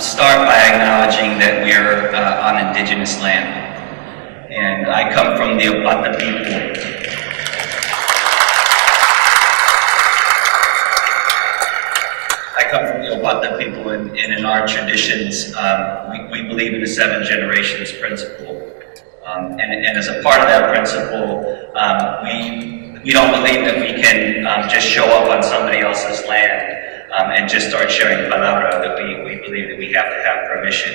start by acknowledging that we're on indigenous land. And I come from the Oakland people. And in our traditions, we believe in the 7 generations principle. And as a part of that principle, we don't believe that we can just show up on somebody else's land and just start sharing palabra, that we believe that we have to have permission.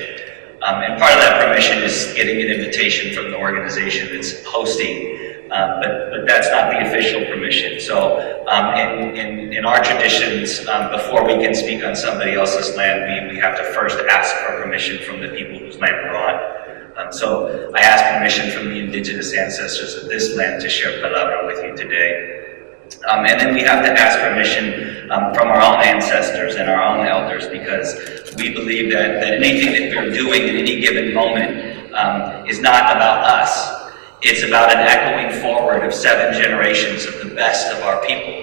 And part of that permission is getting an invitation from the organization that's hosting, but that's not the official permission. So in our traditions, before we can speak on somebody else's land, we have to first ask for permission from the people whose land we're on. So I ask permission from the indigenous ancestors of this land to share palabra with you today. And then we have to ask permission from our own ancestors and our own elders, because we believe that anything that we're doing in any given moment is not about us. It's about an echoing forward of 7 generations of the best of our people.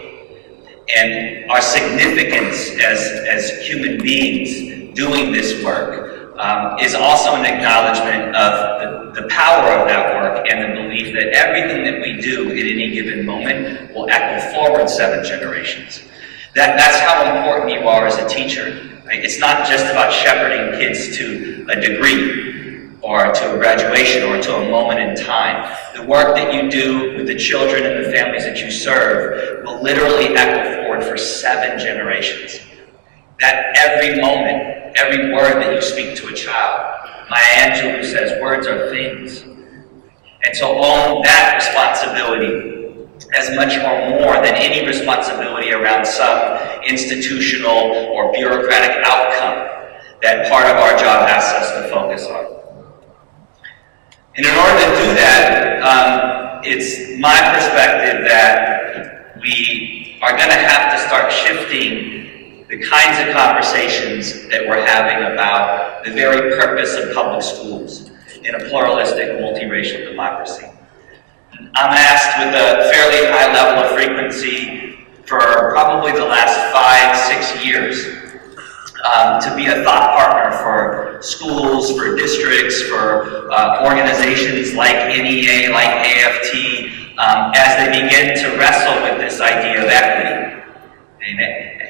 And our significance as human beings doing this work is also an acknowledgement of the power of that work and the belief that everything that we do at any given moment will echo forward 7 generations. That's how important you are as a teacher. Right? It's not just about shepherding kids to a degree or to a graduation or to a moment in time. The work that you do with the children and the families that you serve will literally echo forward for 7 generations. That every moment, every word that you speak to a child, Maya Angelou says, words are things. And so own that responsibility as much or more than any responsibility around some institutional or bureaucratic outcome that part of our job asks us to focus on. And in order to do that, it's my perspective that we are going to have to start shifting the kinds of conversations that we're having about the very purpose of public schools in a pluralistic, multiracial democracy. I'm asked with a fairly high level of frequency for probably the last 5-6 years to be a thought partner for schools, for districts, for organizations like MEA, like AFT, as they begin to wrestle with this idea of equity.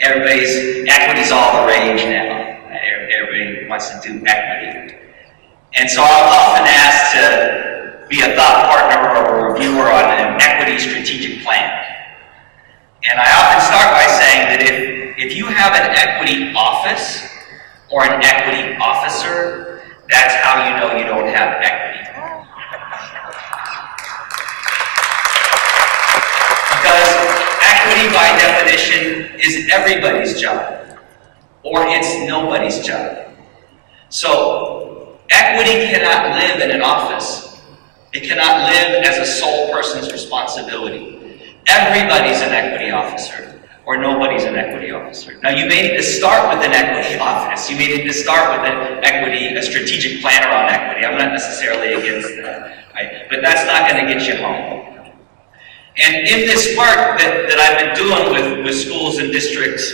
Equity's all the rage now. Everybody wants to do equity. And so I'm often asked to be a thought partner or a reviewer on an equity strategic plan. And I often start by saying that if you have an equity office or an equity officer, that's how you know you don't have equity. Because equity, by definition, is everybody's job, or it's nobody's job. So, equity cannot live in an office. It cannot live as a sole person's responsibility. Everybody's an equity officer, or nobody's an equity officer. Now, you may need to start with an equity office. You may need to start with a strategic planner on equity. I'm not necessarily against that, right? But that's not going to get you home. And in this work that I've been doing with schools and districts,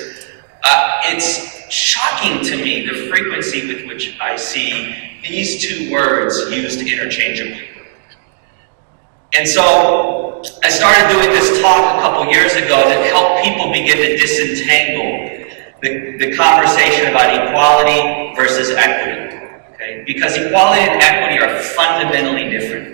it's shocking to me the frequency with which I see these 2 words used interchangeably. And so I started doing this talk a couple years ago to help people begin to disentangle the conversation about equality versus equity. Okay? Because equality and equity are fundamentally different.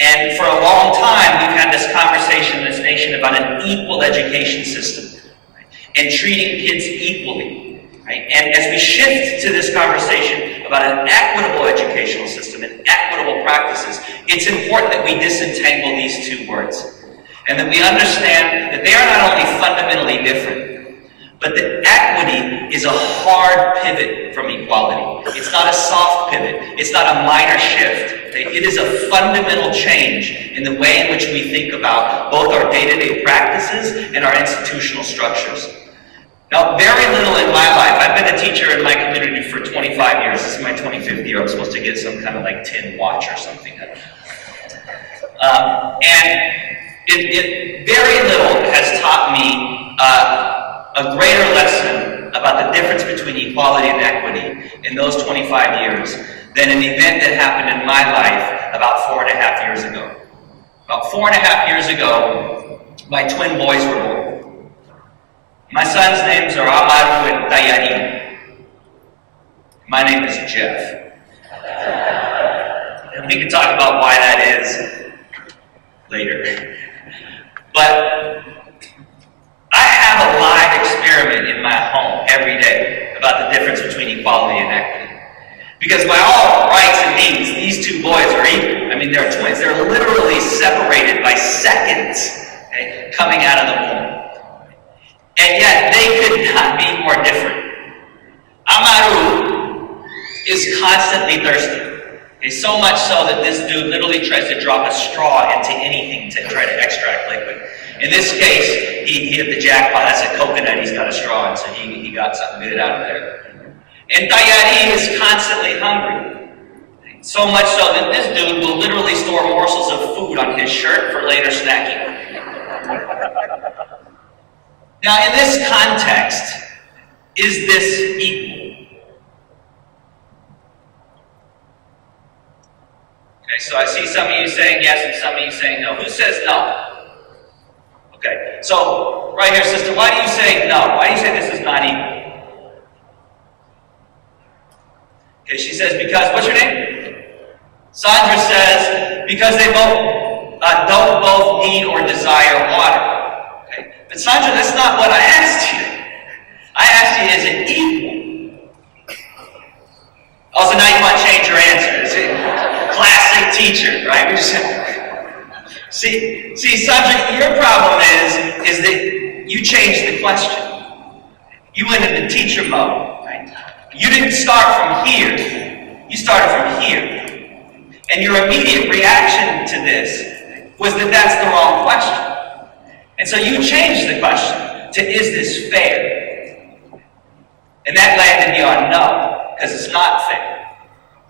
And for a long time, we've had this conversation in this nation about an equal education system, right? And treating kids equally. Right? And as we shift to this conversation about an equitable educational system and equitable practices, it's important that we disentangle these 2 words. And that we understand that they are not only fundamentally different, but that equity is a hard pivot from equality. It's not a soft pivot. It's not a minor shift. It is a fundamental change in the way in which we think about both our day-to-day practices and our institutional structures. Now, very little in my life. I've been a teacher in my community for 25 years. This is my 25th year. I'm supposed to get some kind of like tin watch or something. And it very little has taught me a greater lesson about the the difference between equality and equity in those 25 years than an event that happened in my life about 4.5 years ago. About 4.5 years ago, my twin boys were born. My sons' names are Amaru and Tayari. My name is Jeff. And we can talk about why that is later. But I have a live experiment in my home every day about the difference between equality and equity. Because by all rights and means, these two boys are equal. I mean, they're twins. They're literally separated by seconds, okay, coming out of the womb. And yet, they could not be more different. Amaru is constantly thirsty. Okay, so much so that this dude literally tries to drop a straw into anything to try to extract liquid. In this case, he hit the jackpot. That's a coconut. He's got a straw, and so he got something good out of there. And Tayari is constantly hungry. So much so that this dude will literally store morsels of food on his shirt for later snacking. Now, in this context, is this equal? Okay, so I see some of you saying yes and some of you saying no. Who says no? Okay, so right here, sister, why do you say no? Why do you say this is not equal? Okay, she says, because, what's your name? Sandra says, because they both don't both need or desire water. Okay, but Sandra, that's not what I asked you. I asked you, is it equal? Also, now you want to change your answer. Classic teacher, right? We just see, Sandra, your problem is that you changed the question. You went into teacher mode. You didn't start from here, you started from here. And your immediate reaction to this was that that's the wrong question. And so you changed the question to, is this fair? And that landed you on no, because it's not fair.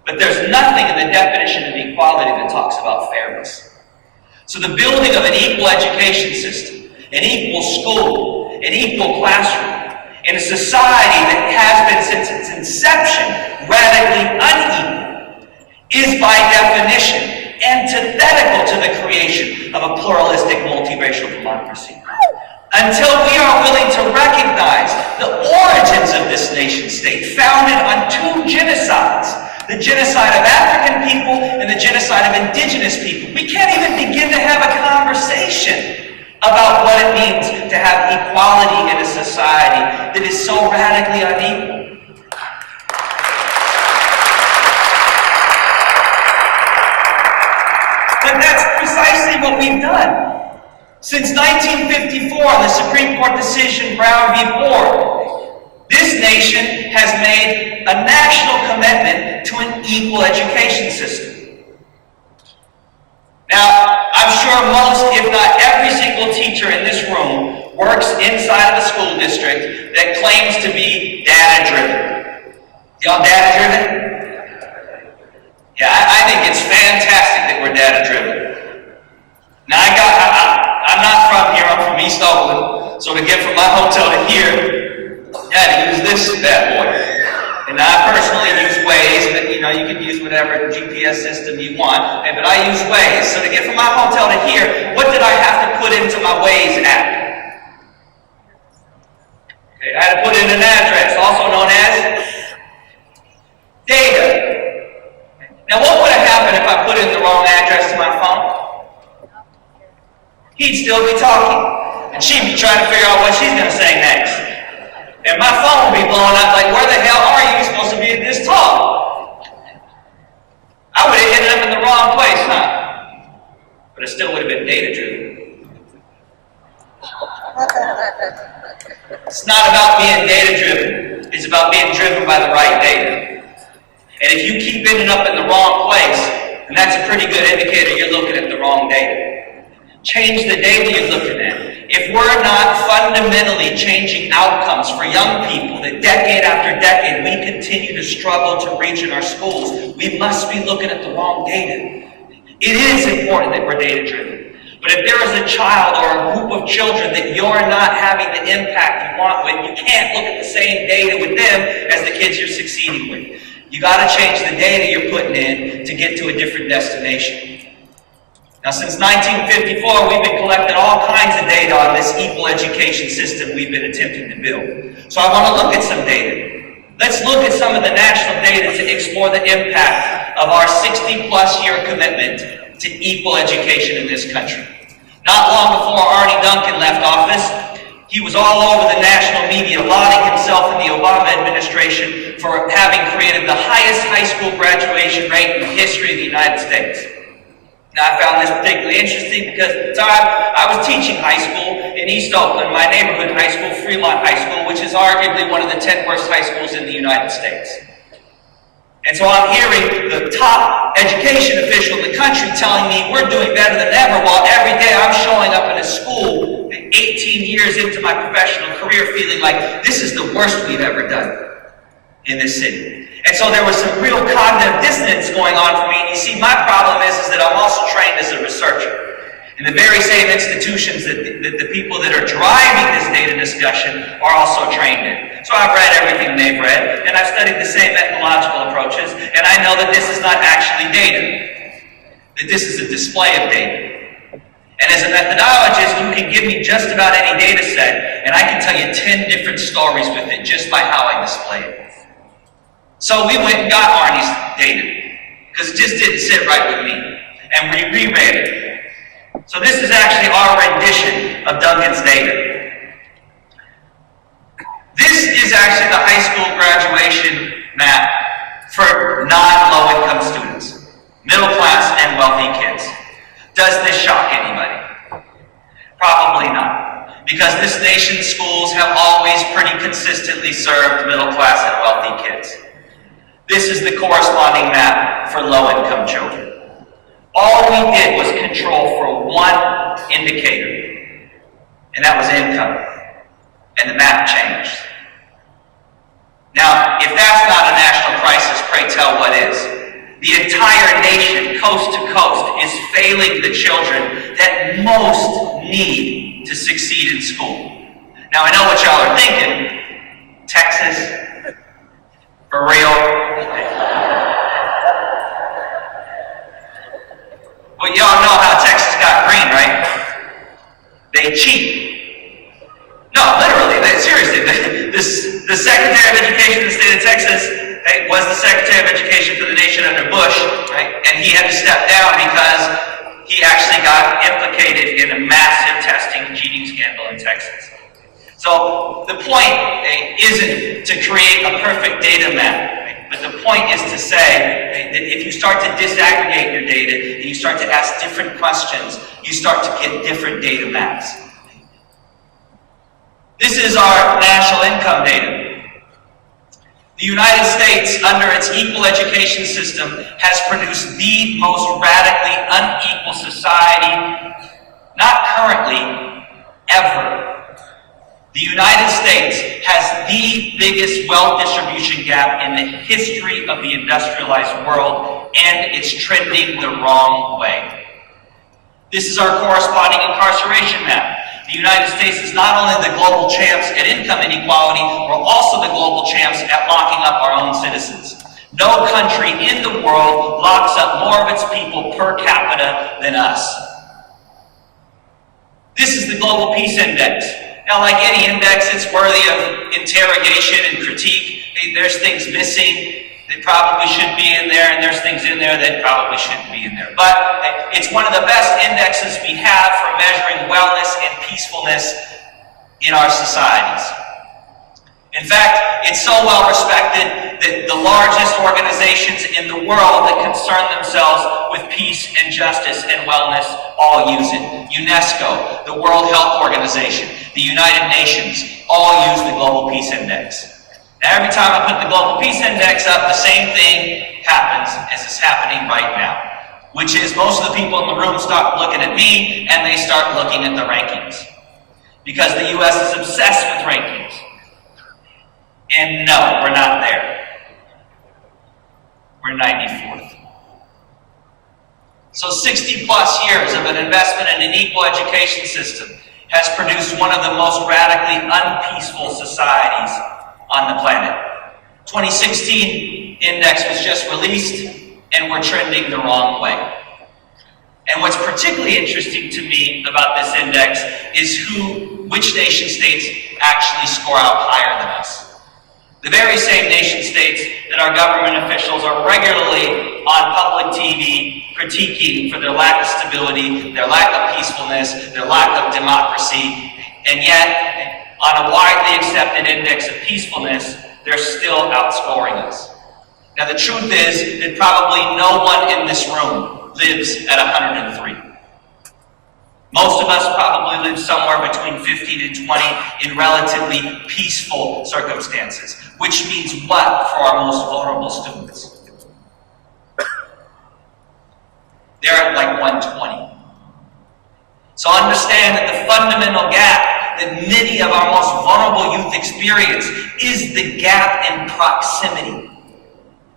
But there's nothing in the definition of equality that talks about fairness. So the building of an equal education system, an equal school, an equal classroom, in a society that has been since its inception radically unequal, is by definition antithetical to the creation of a pluralistic multiracial democracy. Until we are willing to recognize the origins of this nation state founded on two genocides, the genocide of African people and the genocide of indigenous people, we can't even begin to have a conversation about what it means to have equality in a society that is so radically unequal. But that's precisely what we've done. Since 1954, the Supreme Court decision Brown v. Board, this nation has made a national commitment to an equal education system. Now, I'm sure most, if not every single teacher in this room works inside of a school district that claims to be data-driven. Y'all data-driven? Yeah, I think it's fantastic that we're data-driven. Now, I'm not from here, I'm from East Oakland, so to get from my hotel to here, I had to use this bad boy. And I personally use Waze, but you can use whatever GPS system you want, but I use Waze. So to get from my hotel to here, what did I have to put into my Waze app? Okay, I had to put in an address, also known as data. Now what would have happened if I put in the wrong address to my phone? He'd still be talking, and she'd be trying to figure out what she's going to say next. And my phone would be blowing up like, where the hell are you? You're supposed to be this tall. I would have ended up in the wrong place, huh? But it still would have been data-driven. It's not about being data-driven. It's about being driven by the right data. And if you keep ending up in the wrong place, then that's a pretty good indicator you're looking at the wrong data. Change the data you're looking at. If we're not fundamentally changing outcomes for young people that decade after decade we continue to struggle to reach in our schools, we must be looking at the wrong data. It is important that we're data-driven. But if there is a child or a group of children that you're not having the impact you want with, you can't look at the same data with them as the kids you're succeeding with. You got to change the data you're putting in to get to a different destination. Now, since 1954, we've been collecting all kinds of data on this equal education system we've been attempting to build. So I want to look at some data. Let's look at some of the national data to explore the impact of our 60-plus year commitment to equal education in this country. Not long before Arne Duncan left office, he was all over the national media lauding himself in the Obama administration for having created the highest high school graduation rate in the history of the United States. Now, I found this particularly interesting because at the time I was teaching high school in East Oakland, my neighborhood high school, Fremont High School, which is arguably one of the 10 worst high schools in the United States. And so I'm hearing the top education official in the country telling me we're doing better than ever, while every day I'm showing up in a school 18 years into my professional career feeling like this is the worst we've ever done in this city. And so there was some real cognitive dissonance going on for me. And you see, my problem is that I'm also trained as a researcher in the very same institutions that the people that are driving this data discussion are also trained in. So I've read everything they've read, and I've studied the same methodological approaches, and I know that this is not actually data, that this is a display of data. And as a methodologist, you can give me just about any data set, and I can tell you 10 different stories with it just by how I display it. So we went and got Arnie's data, because it just didn't sit right with me, and we reread it. So this is actually our rendition of Duncan's data. This is actually the high school graduation map for non-low-income students, middle class and wealthy kids. Does this shock anybody? Probably not, because this nation's schools have always pretty consistently served middle class and wealthy kids. This is the corresponding map for low-income children. All we did was control for one indicator, and that was income, and the map changed. Now, if that's not a national crisis, pray tell what is. The entire nation, coast to coast, is failing the children that most need to succeed in school. Now, I know what y'all are thinking. Texas? For real? Well, y'all know how Texas got green, right? They cheat. No, literally, seriously. The Secretary of Education of the state of Texas was the Secretary of Education for the nation under Bush, right? And he had to step down because he actually got implicated in a massive testing and cheating scandal in Texas. So the point isn't to create a perfect data map. But the point is to say that if you start to disaggregate your data and you start to ask different questions, you start to get different data maps. This is our national income data. The United States, under its equal education system, has produced the most radically unequal society, not currently, ever. The United States has the biggest wealth distribution gap in the history of the industrialized world, and it's trending the wrong way. This is our corresponding incarceration map. The United States is not only the global champs at income inequality, we're also the global champs at locking up our own citizens. No country in the world locks up more of its people per capita than us. This is the Global Peace Index. Now, like any index, it's worthy of interrogation and critique. There's things missing that probably should be in there, and there's things in there that probably shouldn't be in there. But it's one of the best indexes we have for measuring wellness and peacefulness in our societies. In fact, it's so well respected that the largest organizations in the world that concern themselves with peace and justice and wellness all use it. UNESCO, the World Health Organization, the United Nations, all use the Global Peace Index. Now, every time I put the Global Peace Index up, the same thing happens as is happening right now, which is most of the people in the room start looking at me and they start looking at the rankings. Because the US is obsessed with rankings. And no, we're not there. We're 94th. So 60 plus years of an investment in an equal education system has produced one of the most radically unpeaceful societies on the planet. 2016 index was just released, and we're trending the wrong way. And what's particularly interesting to me about this index is which nation states actually score out higher than us. The very same nation states that our government officials are regularly on public TV critiquing for their lack of stability, their lack of peacefulness, their lack of democracy, and yet, on a widely accepted index of peacefulness, they're still outscoring us. Now, the truth is that probably no one in this room lives at 103. Most of us probably live somewhere between 15 and 20 in relatively peaceful circumstances, which means what for our most vulnerable students? They're at like 120. So understand that the fundamental gap that many of our most vulnerable youth experience is the gap in proximity.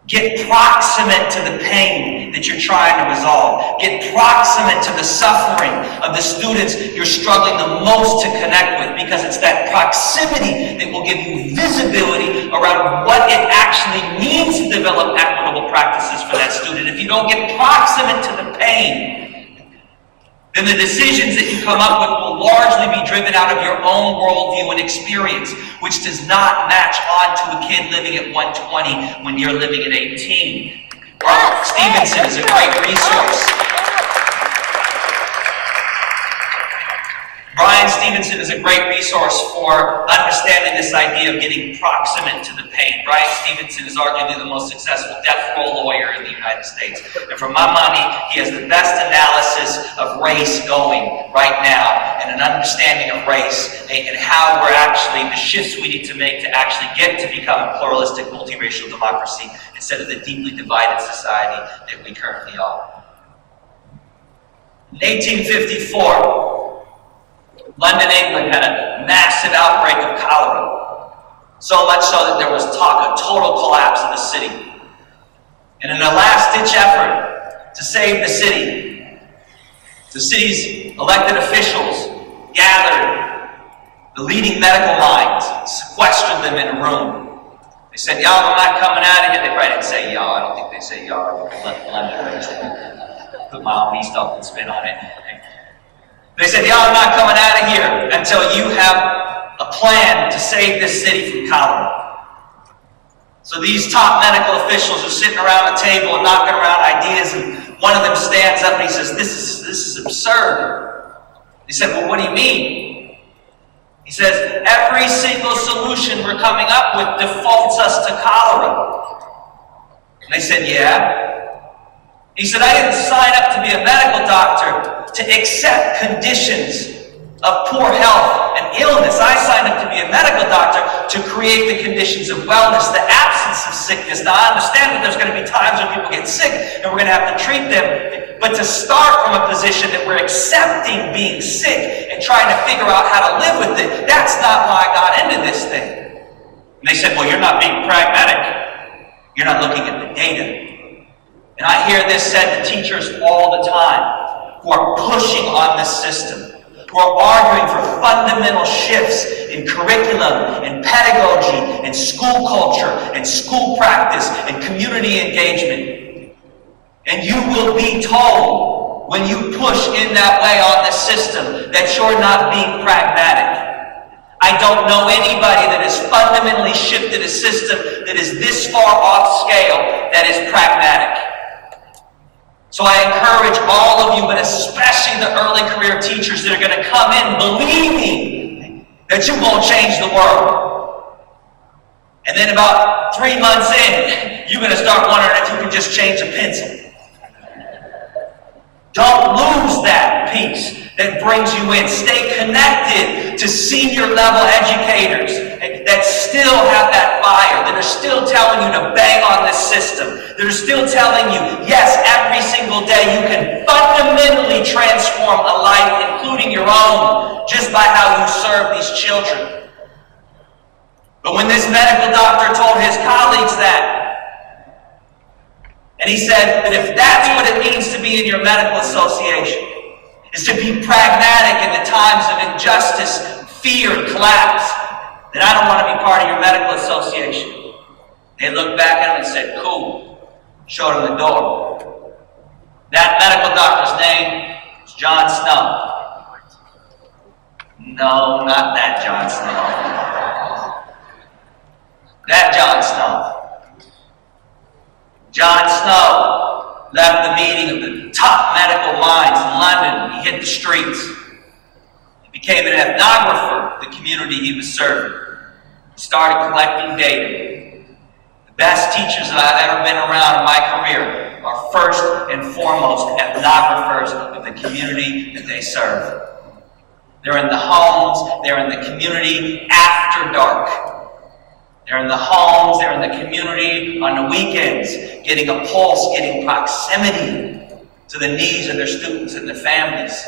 Get proximate to the pain that you're trying to resolve. Get proximate to the suffering of the students you're struggling the most to connect with, because it's that proximity that will give you visibility around what it actually means to develop equitable practices for that student. If you don't get proximate to the pain, then the decisions that you come up with will largely be driven out of your own worldview and experience, which does not match on to a kid living at 120 when you're living at 18. Brian Stevenson is a great resource. Brian Stevenson is a great resource for understanding this idea of getting proximate to the pain. Brian Stevenson is arguably the most successful death row lawyer in the United States. And for my money, he has the best analysis of race going right now, and an understanding of race and how we're actually, the shifts we need to make to actually get to become a pluralistic, multiracial democracy instead of the deeply divided society that we currently are. In 1854, London, England had a massive outbreak of cholera, so much so that there was talk of total collapse of the city. And in a last-ditch effort to save the city's elected officials gathered the leading medical minds, sequestered them in a room. They said, y'all, I'm not coming out of here. They probably didn't say y'all. I don't think they say y'all. London, put my own East Oakland spin on it. They said, y'all are not coming out of here until you have a plan to save this city from cholera. So these top medical officials are sitting around the table and knocking around ideas, and one of them stands up and he says, this is absurd. He said, well, what do you mean? He says, every single solution we're coming up with defaults us to cholera. And they said, yeah. He said, I didn't sign up to be a medical doctor to accept conditions of poor health and illness. I signed up to be a medical doctor to create the conditions of wellness, the absence of sickness. Now, I understand that there's going to be times when people get sick and we're going to have to treat them, but to start from a position that we're accepting being sick and trying to figure out how to live with it, that's not why I got into this thing. And they said, well, you're not being pragmatic. You're not looking at the data. And I hear this said to teachers all the time who are pushing on this system, who are arguing for fundamental shifts in curriculum, and pedagogy, and school culture, and school practice, and community engagement. And you will be told when you push in that way on the system that you're not being pragmatic. I don't know anybody that has fundamentally shifted a system that is this far off scale that is pragmatic. So I encourage all of you, but especially the early career teachers that are going to come in believing that you won't change the world. And then about 3 months in, you're going to start wondering if you can just change a pencil. Don't lose that piece that brings you in. Stay connected to senior level educators that still have that fire, that are still telling you to bang on this system, that are still telling you, yes, every single day you can fundamentally transform a life, including your own, just by how you serve these children. But when this medical doctor told his colleagues that, And he said that if that's what it means to be in your medical association, is to be pragmatic in the times of injustice, fear, and collapse, then I don't want to be part of your medical association. They looked back at him and said, cool. Showed him the door. That medical doctor's name was John Snow. No, not that John Snow. That John Snow. John Snow left the meeting of the top medical minds in London. He hit the streets. He became an ethnographer of the community he was serving. He started collecting data. The best teachers that I've ever been around in my career are first and foremost ethnographers of the community that they serve. They're in the homes, they're in the community after dark. They're in the homes, they're in the community on the weekends, getting a pulse, getting proximity to the needs of their students and their families.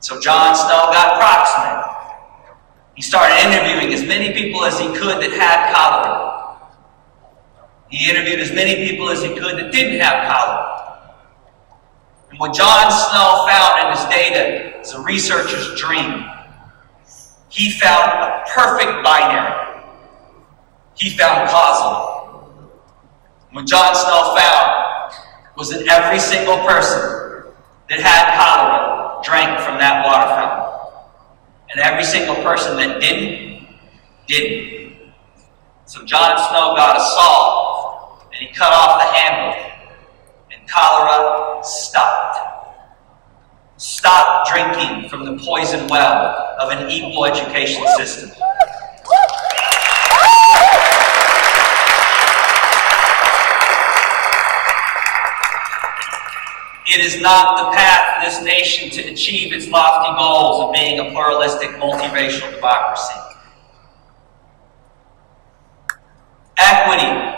So John Snow got proximate. He started interviewing as many people as he could that had cholera. He interviewed as many people as he could that didn't have cholera. And what John Snow found in his data is a researcher's dream. He found a perfect binary. He found causal. What John Snow found was that every single person that had cholera drank from that water fountain. And every single person that didn't. So John Snow got a saw, and he cut off the handle, and cholera stopped. Stop drinking from the poison well of an equal education system. It is not the path for this nation to achieve its lofty goals of being a pluralistic, multiracial democracy. Equity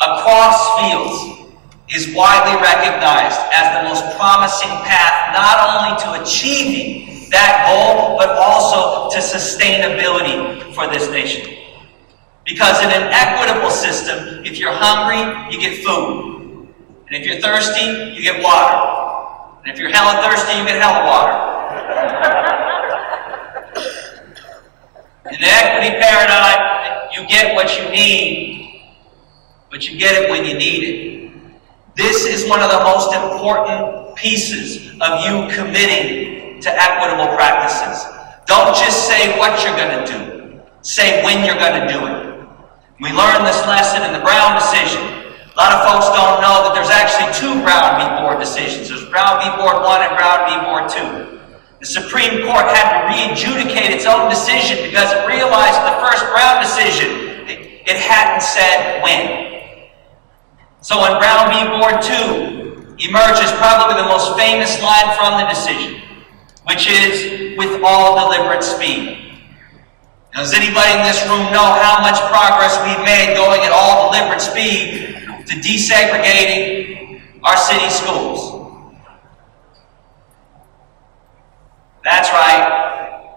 across fields is widely recognized as the most promising path not only to achieving that goal, but also to sustainability for this nation. Because in an equitable system, if you're hungry, you get food. And if you're thirsty, you get water. And if you're hella thirsty, you get hella water. In the equity paradigm, you get what you need, but you get it when you need it. This is one of the most important pieces of you committing to equitable practices. Don't just say what you're going to do. Say when you're going to do it. We learned this lesson in the Brown decision. A lot of folks don't know that there's actually two Brown v. Board decisions. There's Brown v. Board 1 and Brown v. Board 2. The Supreme Court had to re-adjudicate its own decision because it realized in the first Brown decision it hadn't said when. So in Brown v. Board 2 emerges probably the most famous line from the decision, which is, with all deliberate speed. Now, does anybody in this room know how much progress we've made going at all deliberate speed to desegregating our city schools? That's right.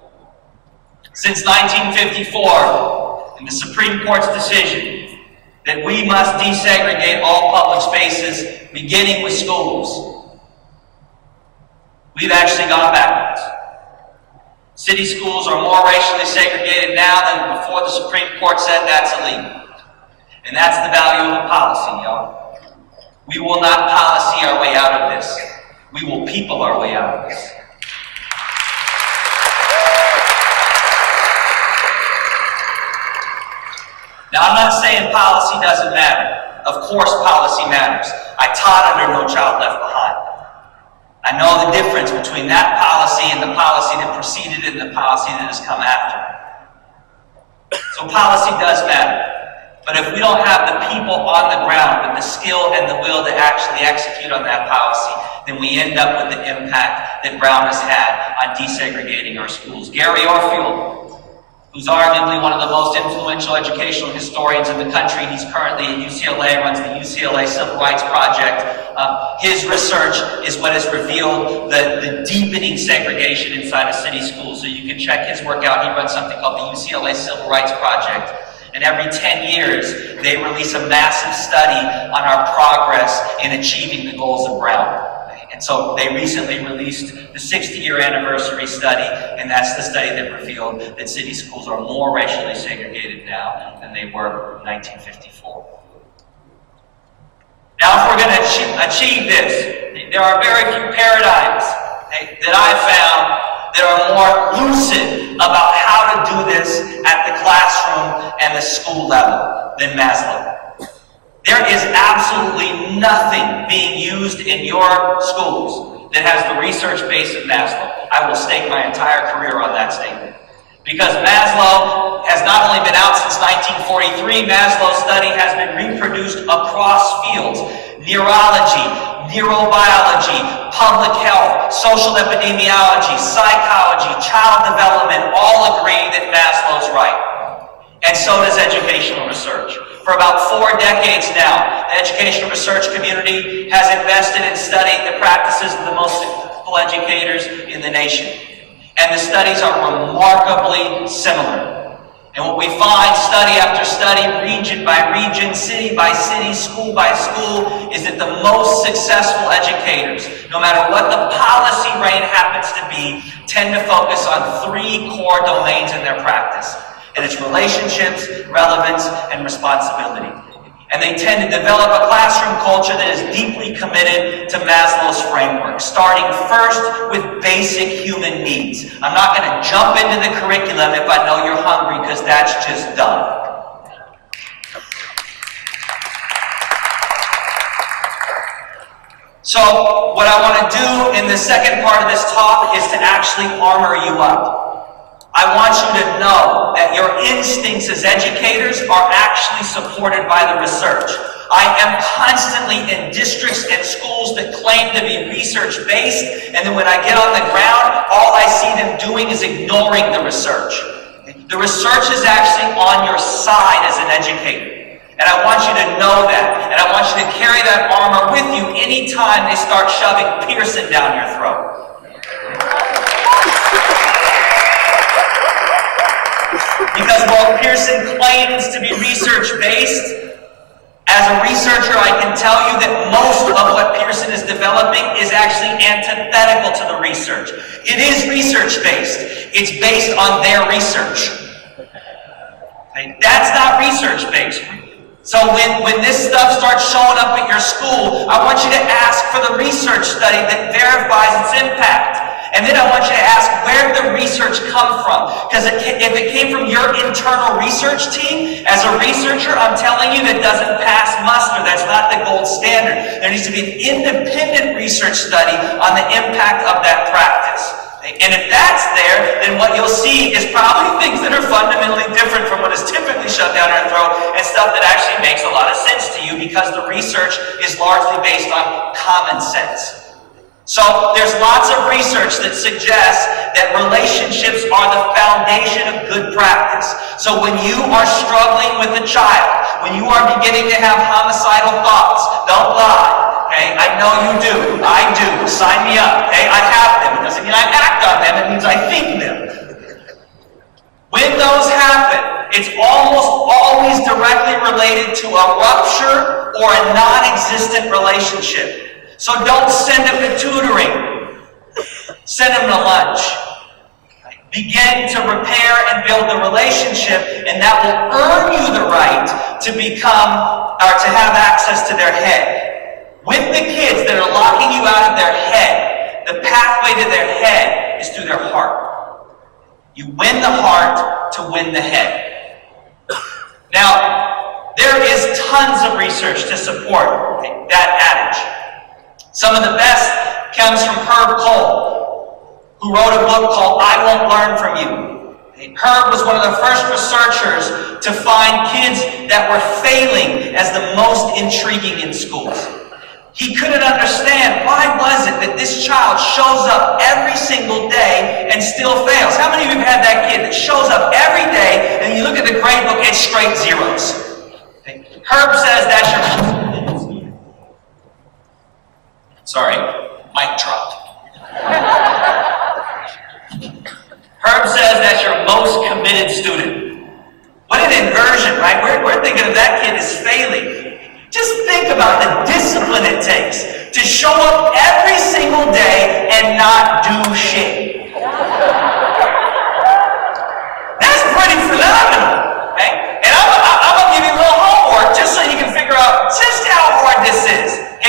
Since 1954, in the Supreme Court's decision that we must desegregate all public spaces, beginning with schools, we've actually gone backwards. City schools are more racially segregated now than before the Supreme Court said that's illegal. And that's the value of a policy, y'all. We will not policy our way out of this. We will people our way out of this. Now, I'm not saying policy doesn't matter. Of course policy matters. I taught under No Child Left Behind. I know the difference between that policy and the policy that preceded it and the policy that has come after. So policy does matter. But if we don't have the people on the ground with the skill and the will to actually execute on that policy, then we end up with the impact that Brown has had on desegregating our schools. Gary Orfield, who's arguably one of the most influential educational historians in the country, he's currently at UCLA, runs the UCLA Civil Rights Project. His research is what has revealed the deepening segregation inside of city schools. So you can check his work out. He runs something called the UCLA Civil Rights Project. And every 10 years, they release a massive study on our progress in achieving the goals of Brown. And so they recently released the 60-year anniversary study, and that's the study that revealed that city schools are more racially segregated now than they were in 1954. Now, if we're going to achieve this, there are very few paradigms that I've found that are more lucid about how to do this at the classroom and the school level than Maslow. There is absolutely nothing being used in your schools that has the research base of Maslow. I will stake my entire career on that statement. Because Maslow has not only been out since 1943, Maslow's study has been reproduced across fields. Neurology, neurobiology, public health, social epidemiology, psychology, child development all agree that Maslow's right. And so does educational research. For about 4 decades now, the educational research community has invested in studying the practices of the most successful educators in the nation. And the studies are remarkably similar. And what we find study after study, region by region, city by city, school by school, is that the most successful educators, no matter what the policy reign happens to be, tend to focus on 3 core domains in their practice. And it's relationships, relevance, and responsibility. And they tend to develop a classroom culture that is deeply committed to Maslow's framework, starting first with basic human needs. I'm not going to jump into the curriculum if I know you're hungry, because that's just dumb. So what I want to do in the second part of this talk is to actually armor you up. I want you to know that your instincts as educators are actually supported by the research. I am constantly in districts and schools that claim to be research-based, and then when I get on the ground, all I see them doing is ignoring the research. The research is actually on your side as an educator. And I want you to know that, and I want you to carry that armor with you anytime they start shoving Pearson down your throat. Because while Pearson claims to be research-based, as a researcher I can tell you that most of what Pearson is developing is actually antithetical to the research. It is research-based. It's based on their research. Okay? That's not research-based. So when this stuff starts showing up at your school, I want you to ask for the research study that verifies its impact. And then I want you to ask, where did the research come from? Because if it came from your internal research team, as a researcher, I'm telling you that doesn't pass muster. That's not the gold standard. There needs to be an independent research study on the impact of that practice. And if that's there, then what you'll see is probably things that are fundamentally different from what is typically shoved down our throat, and stuff that actually makes a lot of sense to you because the research is largely based on common sense. So there's lots of research that suggests that relationships are the foundation of good practice. So when you are struggling with a child, when you are beginning to have homicidal thoughts, don't lie. Okay, I know you do. I do. Sign me up. Okay, I have them. It doesn't mean I act on them. It means I think them. When those happen, it's almost always directly related to a rupture or a non-existent relationship. So don't send them to tutoring. Send them to lunch. Begin to repair and build the relationship, and that will earn you the right to become or to have access to their head. With the kids that are locking you out of their head, the pathway to their head is through their heart. You win the heart to win the head. Now, there is tons of research to support that adage. Some of the best comes from Herb Cole, who wrote a book called I Won't Learn From You. Herb was one of the first researchers to find kids that were failing as the most intriguing in schools. He couldn't understand, why was it that this child shows up every single day and still fails? How many of you have had that kid that shows up every day and you look at the grade book, it's straight zeros? Herb says that's your... Sorry, mic dropped. Herb says that's your most committed student. What an inversion, right?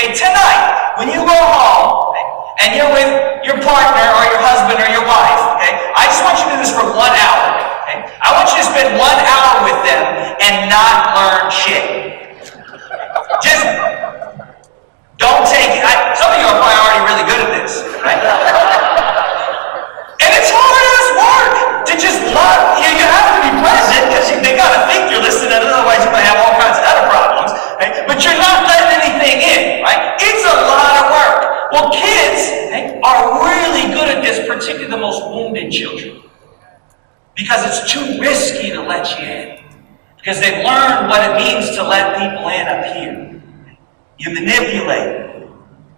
Okay, tonight, when you go home, and you're with your partner or your husband or your wife, okay, I just want you to do this for 1 hour. Okay? I want you to spend 1 hour with them and not learn shit. Just don't take it. Some of you are probably already really good at this, right? And it's hard as work to just love. You have to be present because they got to think you're listening, otherwise you're going to have all kinds of other problems. Right? But you're not letting anything in, right? It's a lot of work. Well, kids are really good at this, particularly the most wounded children, because it's too risky to let you in. Because they've learned what it means to let people in up here. You manipulate.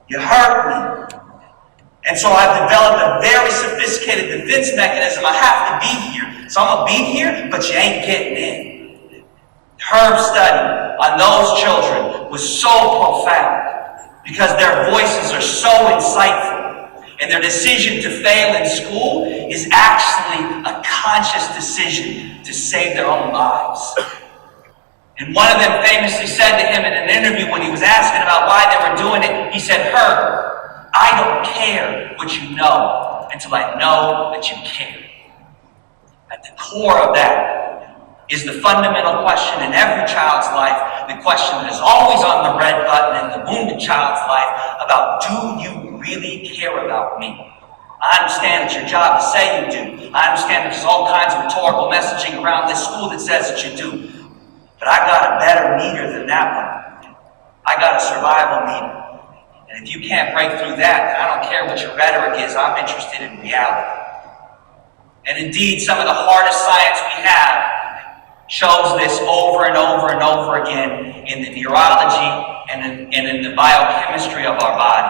You hurt me. And so I've developed a very sophisticated defense mechanism. I have to be here. So I'm going to be here, but you ain't getting in. Herb's study on those children was so profound because their voices are so insightful. And their decision to fail in school is actually a conscious decision to save their own lives. And one of them famously said to him in an interview when he was asking about why they were doing it, he said, "Herb, I don't care what you know until I know that you care." At the core of that is the fundamental question in every child's life, the question that is always on the red button in the wounded child's life about, do you really care about me? I understand it's your job to say you do. I understand there's all kinds of rhetorical messaging around this school that says that you do. But I got a better meter than that one. I got a survival meter. And if you can't break through that, I don't care what your rhetoric is, I'm interested in reality. And indeed, some of the hardest science we have shows this over and over and over again in the neurology and in the biochemistry of our body.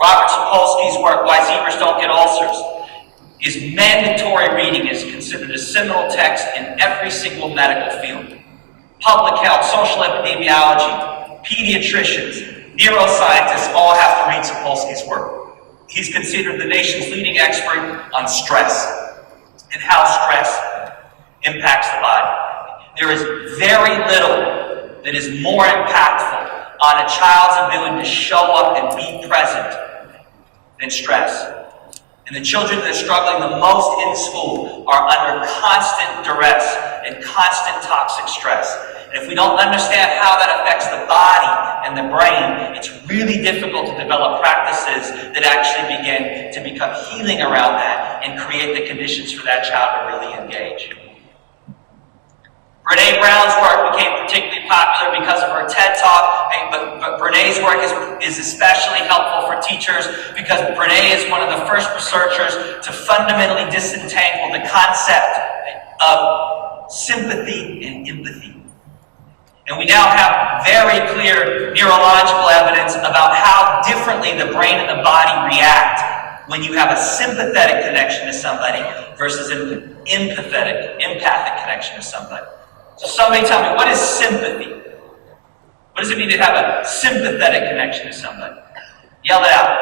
Robert Sapolsky's work, Why Zebras Don't Get Ulcers, is mandatory reading, is considered a seminal text in every single medical field. Public health, social epidemiology, pediatricians, neuroscientists all have to read Sapolsky's work. He's considered the nation's leading expert on stress and how stress impacts the body. There is very little that is more impactful on a child's ability to show up and be present than stress. And the children that are struggling the most in school are under constant duress and constant toxic stress. And if we don't understand how that affects the body and the brain, it's really difficult to develop practices that actually begin to become healing around that and create the conditions for that child to really engage. Brene Brown's work became particularly popular because of her TED Talk, but Brene's work is especially helpful for teachers because Brene is one of the first researchers to fundamentally disentangle the concept of sympathy and empathy. And we now have very clear neurological evidence about how differently the brain and the body react when you have a sympathetic connection to somebody versus an empathic connection to somebody. So somebody tell me, what is sympathy? What does it mean to have a sympathetic connection to somebody? Yell it out.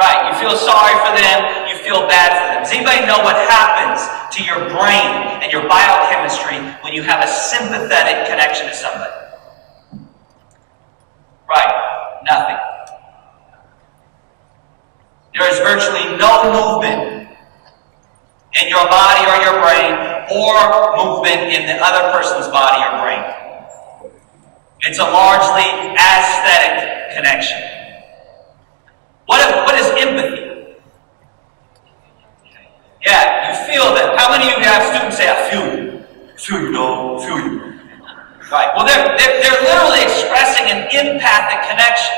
Right, you feel sorry for them, you feel bad for them. Does anybody know what happens to your brain and your biochemistry when you have a sympathetic connection to somebody? Right, nothing. There is virtually no movement in your body or your brain or movement in the other person's body or brain. It's a largely aesthetic connection. What is empathy? Yeah, you feel that. How many of you have students say, "I feel you"? Feel you, dog. Feel you. Right. Well, they're literally expressing an empathic connection.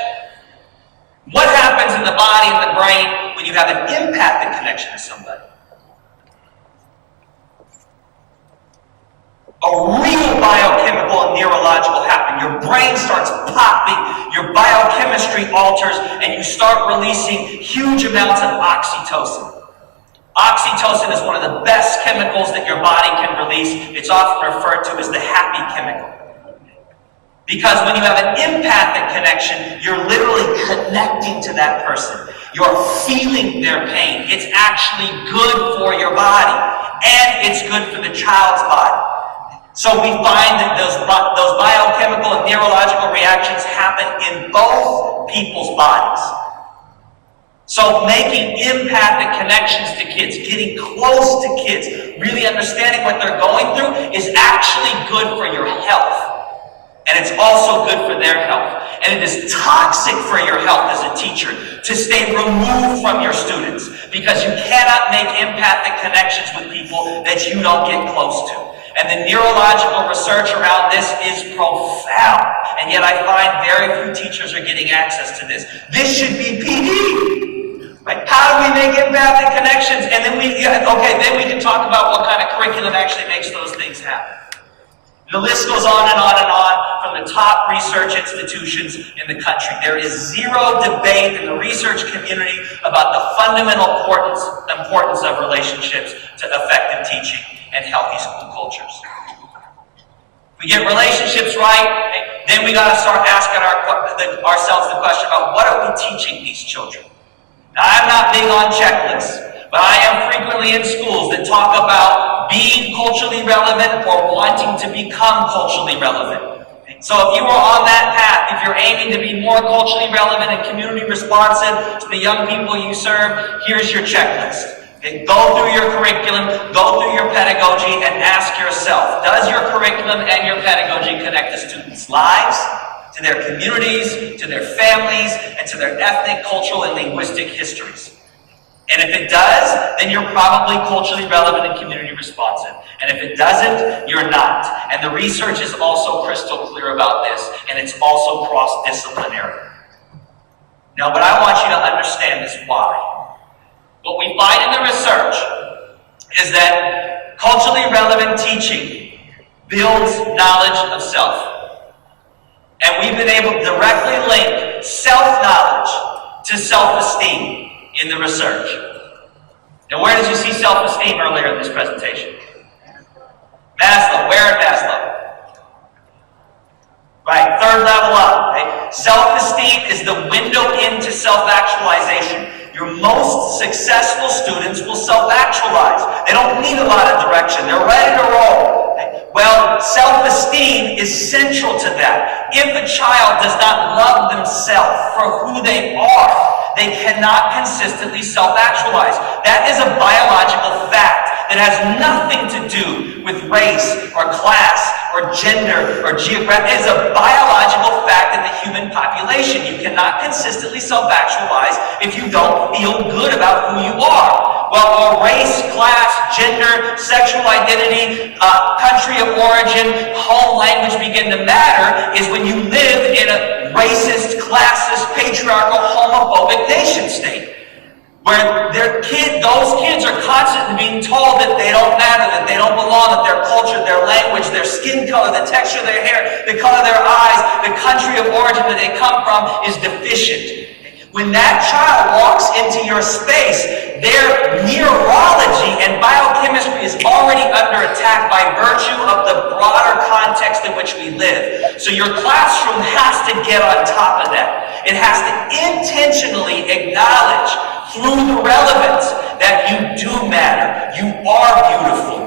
What happens in the body and the brain when you have an empathic connection to somebody? A real biochemical and neurological happen. Your brain starts popping, your biochemistry alters, and you start releasing huge amounts of oxytocin. Oxytocin is one of the best chemicals that your body can release. It's often referred to as the happy chemical. Because when you have an empathic connection, you're literally connecting to that person. You're feeling their pain. It's actually good for your body, and it's good for the child's body. So we find that those biochemical and neurological reactions happen in both people's bodies. So making empathic connections to kids, getting close to kids, really understanding what they're going through is actually good for your health. And it's also good for their health. And it is toxic for your health as a teacher to stay removed from your students, because you cannot make empathic connections with people that you don't get close to. And the neurological research around this is profound. And yet I find very few teachers are getting access to this. This should be PD. Right? How do we make empathic connections? And then we can talk about what kind of curriculum actually makes those things happen. The list goes on and on and on from the top research institutions in the country. There is zero debate in the research community about the fundamental importance of relationships to effective teaching and healthy school cultures. If we get relationships right, then we got to start asking ourselves the question about what are we teaching these children? Now, I'm not big on checklists, but I am frequently in schools that talk about being culturally relevant or wanting to become culturally relevant. So if you are on that path, if you're aiming to be more culturally relevant and community responsive to the young people you serve, here's your checklist. Okay, go through your curriculum, go through your pedagogy, and ask yourself, does your curriculum and your pedagogy connect the students' lives, to their communities, to their families, and to their ethnic, cultural, and linguistic histories? And if it does, then you're probably culturally relevant and community responsive. And if it doesn't, you're not. And the research is also crystal clear about this, and it's also cross-disciplinary. Now, what I want you to understand is why. What we find in the research is that culturally relevant teaching builds knowledge of self. And we've been able to directly link self-knowledge to self-esteem in the research. Now, where did you see self-esteem earlier in this presentation? Maslow. Where in Maslow? Right, third level up. Okay? Self-esteem is the window into self-actualization. Your most successful students will self-actualize. They don't need a lot of direction. They're ready to roll. Okay? Well, self-esteem is central to that. If a child does not love themselves for who they are, they cannot consistently self-actualize. That is a biological fact that has nothing to do with race or class or gender or geography. It is a biological fact in the human population. You cannot consistently self-actualize if you don't feel good about who you are. Well, race, class, gender, sexual identity, country of origin, home language begin to matter is when you live in a racist, classist, patriarchal, homophobic nation state. Where those kids are constantly being told that they don't matter, that they don't belong, that their culture, their language, their skin color, the texture of their hair, the color of their eyes, the country of origin that they come from is deficient. When that child walks into your space, their neurology and biochemistry is already under attack by virtue of the broader context in which we live. So your classroom has to get on top of that. It has to intentionally acknowledge through the relevance that you do matter. You are beautiful.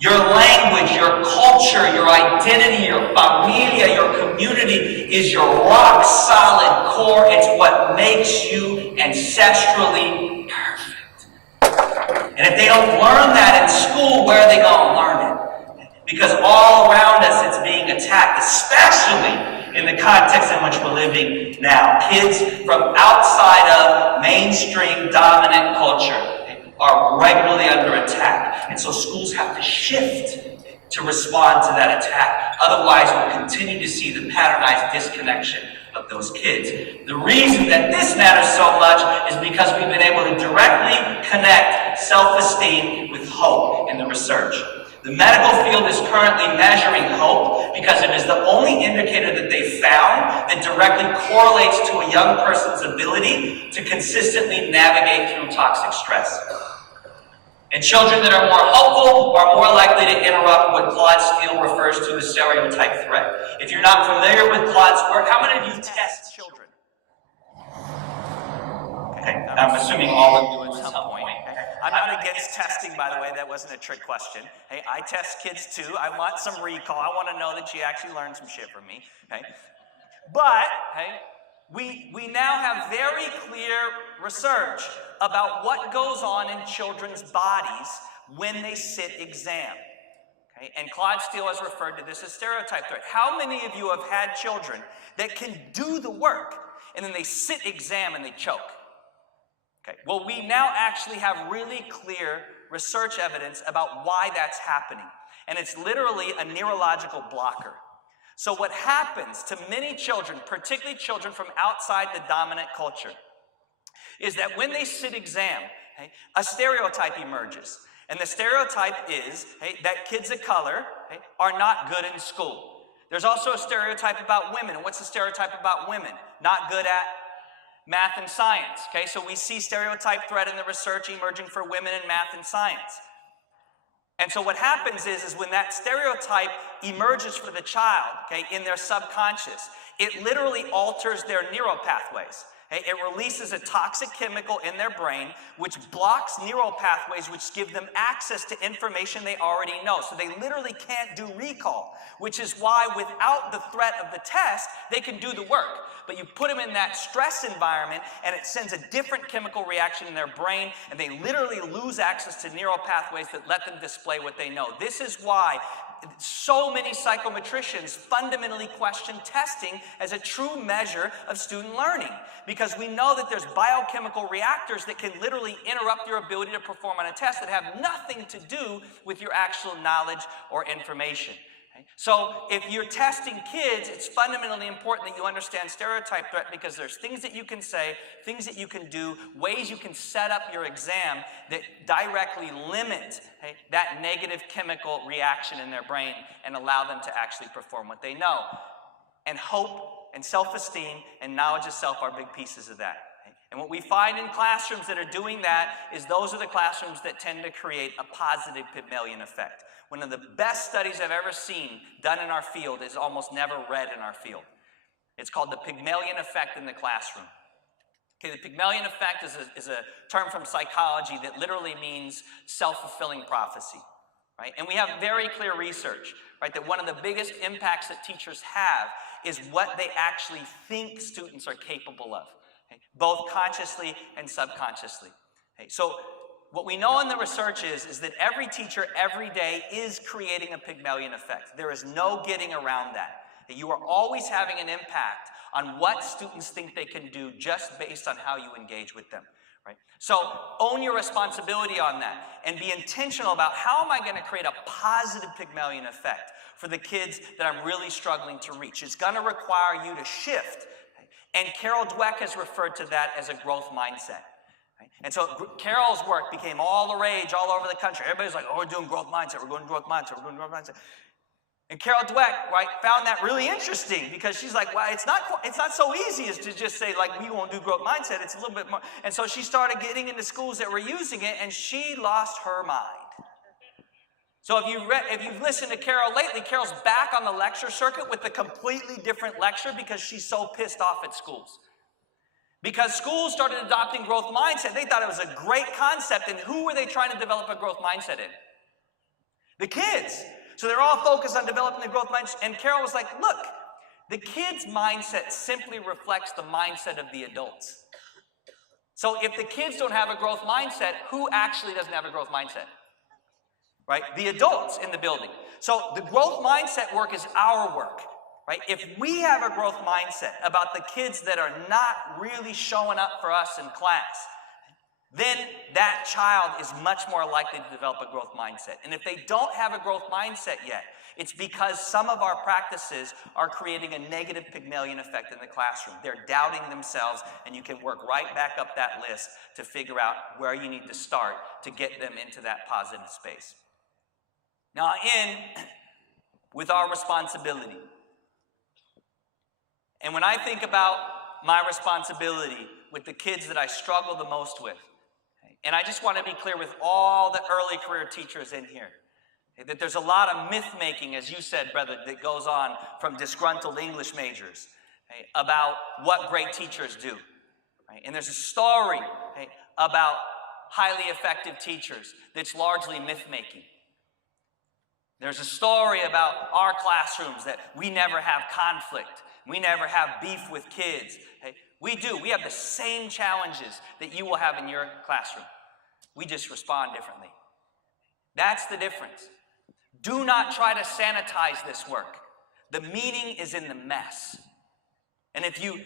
Your language, your culture, your identity, your familia, your community is your rock-solid core. It's what makes you ancestrally perfect. And if they don't learn that in school, where are they going to learn it? Because all around us it's being attacked, especially in the context in which we're living now. Kids from outside of mainstream dominant culture are regularly under attack. And so schools have to shift to respond to that attack. Otherwise, we'll continue to see the patternized disconnection of those kids. The reason that this matters so much is because we've been able to directly connect self-esteem with hope in the research. The medical field is currently measuring hope because it is the only indicator that they found that directly correlates to a young person's ability to consistently navigate through toxic stress. And children that are more hopeful are more likely to interrupt what Claude Steele refers to as stereotype threat. If you're not familiar with Claude's work, how many of you test children? Okay, I'm assuming all of you at some point. I'm not against testing, by the way. That wasn't a trick question. Hey, I test kids too. I want some recall. I want to know that she actually learned some shit from me. Okay? But, hey, we now have very clear research about what goes on in children's bodies when they sit exam. Okay? And Claude Steele has referred to this as stereotype threat. How many of you have had children that can do the work and then they sit exam and they choke? Okay. Well, we now actually have really clear research evidence about why that's happening. And it's literally a neurological blocker. So what happens to many children, particularly children from outside the dominant culture, is that when they sit exam, okay, a stereotype emerges. And the stereotype is, hey, that kids of color, hey, are not good in school. There's also a stereotype about women. And what's the stereotype about women? Not good at math and science. Okay, so we see stereotype threat in the research emerging for women in math and science. And so what happens is when that stereotype emerges for the child, okay, in their subconscious, it literally alters their neural pathways. Okay? It releases a toxic chemical in their brain which blocks neural pathways which give them access to information they already know. So they literally can't do recall, which is why without the threat of the test, they can do the work. But you put them in that stress environment and it sends a different chemical reaction in their brain and they literally lose access to neural pathways that let them display what they know. This is why so many psychometricians fundamentally question testing as a true measure of student learning, because we know that there's biochemical reactors that can literally interrupt your ability to perform on a test that have nothing to do with your actual knowledge or information. Okay? So if you're testing kids, it's fundamentally important that you understand stereotype threat, because there's things that you can say, things that you can do, ways you can set up your exam that directly limit, hey, that negative chemical reaction in their brain and allow them to actually perform what they know. And hope and self-esteem and knowledge of self are big pieces of that. And what we find in classrooms that are doing that is those are the classrooms that tend to create a positive Pygmalion effect. One of the best studies I've ever seen done in our field is almost never read in our field. It's called the Pygmalion effect in the classroom. Okay, the Pygmalion effect is a term from psychology that literally means self-fulfilling prophecy. Right? And we have very clear research, right, that one of the biggest impacts that teachers have is what they actually think students are capable of, okay, both consciously and subconsciously. Okay, so what we know in the research is that every teacher every day is creating a Pygmalion effect. There is no getting around that. That you are always having an impact on what students think they can do just based on how you engage with them. Right? So own your responsibility on that and be intentional about how am I going to create a positive Pygmalion effect for the kids that I'm really struggling to reach. It's going to require you to shift. And Carol Dweck has referred to that as a growth mindset. Right? And so Carol's work became all the rage all over the country. Everybody's like, oh, we're doing growth mindset, we're doing growth mindset, we're doing growth mindset. And Carol Dweck, right, found that really interesting because she's like, well, it's not so easy as to just say, like, we won't do growth mindset. It's a little bit more. And so she started getting into schools that were using it, and she lost her mind. So if you've listened to Carol lately, Carol's back on the lecture circuit with a completely different lecture because she's so pissed off at schools. Because schools started adopting growth mindset. They thought it was a great concept, and who were they trying to develop a growth mindset in? The kids. So they're all focused on developing the growth mindset. And Carol was like, look, the kids' mindset simply reflects the mindset of the adults. So if the kids don't have a growth mindset, who actually doesn't have a growth mindset? Right? The adults in the building. So the growth mindset work is our work. Right? If we have a growth mindset about the kids that are not really showing up for us in class, then that child is much more likely to develop a growth mindset. And if they don't have a growth mindset yet, it's because some of our practices are creating a negative Pygmalion effect in the classroom. They're doubting themselves, and you can work right back up that list to figure out where you need to start to get them into that positive space. Now, with our responsibility. And when I think about my responsibility with the kids that I struggle the most with, and I just want to be clear with all the early career teachers in here, that there's a lot of myth-making, as you said, brother, that goes on from disgruntled English majors about what great teachers do. And there's a story about highly effective teachers that's largely myth-making. There's a story about our classrooms that we never have conflict. We never have beef with kids. Hey, we do. We have the same challenges that you will have in your classroom. We just respond differently. That's the difference. Do not try to sanitize this work. The meaning is in the mess. And if you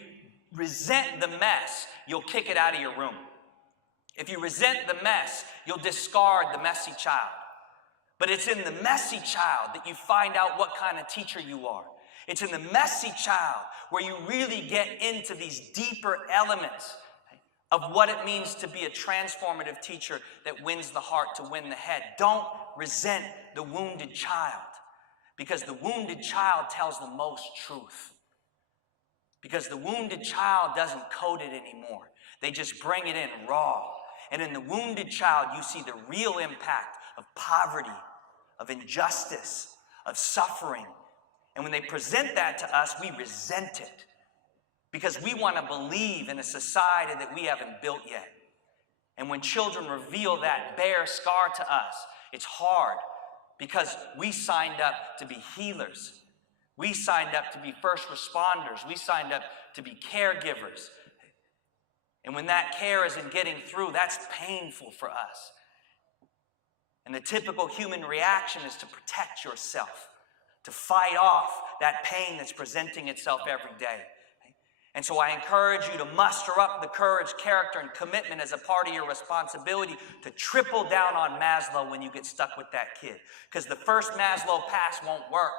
resent the mess, you'll kick it out of your room. If you resent the mess, you'll discard the messy child. But it's in the messy child that you find out what kind of teacher you are. It's in the messy child where you really get into these deeper elements of what it means to be a transformative teacher that wins the heart to win the head. Don't resent the wounded child, because the wounded child tells the most truth. Because the wounded child doesn't code it anymore. They just bring it in raw. And in the wounded child, you see the real impact of poverty, of injustice, of suffering. And when they present that to us, we resent it, because we want to believe in a society that we haven't built yet. And when children reveal that bare scar to us, it's hard, because we signed up to be healers. We signed up to be first responders. We signed up to be caregivers. And when that care isn't getting through, that's painful for us. And the typical human reaction is to protect yourself, to fight off that pain that's presenting itself every day. And so I encourage you to muster up the courage, character, and commitment as a part of your responsibility to triple down on Maslow when you get stuck with that kid. Because the first Maslow pass won't work.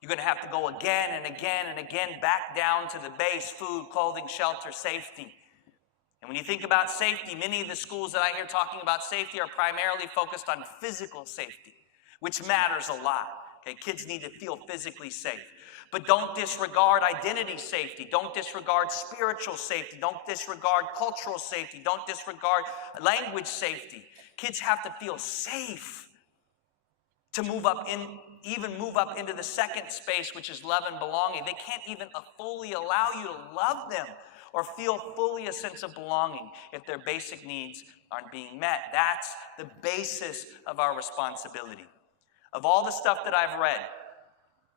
You're going to have to go again and again and again back down to the base: food, clothing, shelter, safety. And when you think about safety, many of the schools that I hear talking about safety are primarily focused on physical safety, which matters a lot. Okay, kids need to feel physically safe. But don't disregard identity safety. Don't disregard spiritual safety. Don't disregard cultural safety. Don't disregard language safety. Kids have to feel safe to move up into the second space, which is love and belonging. They can't even fully allow you to love them or feel fully a sense of belonging if their basic needs aren't being met. That's the basis of our responsibility. Of all the stuff that I've read,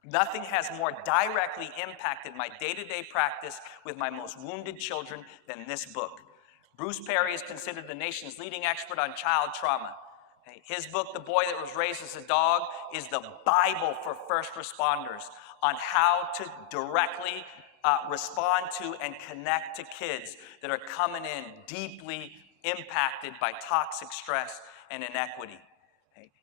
nothing has more directly impacted my day-to-day practice with my most wounded children than this book. Bruce Perry is considered the nation's leading expert on child trauma. His book, The Boy That Was Raised as a Dog, is the Bible for first responders on how to directly respond to and connect to kids that are coming in deeply impacted by toxic stress and inequity.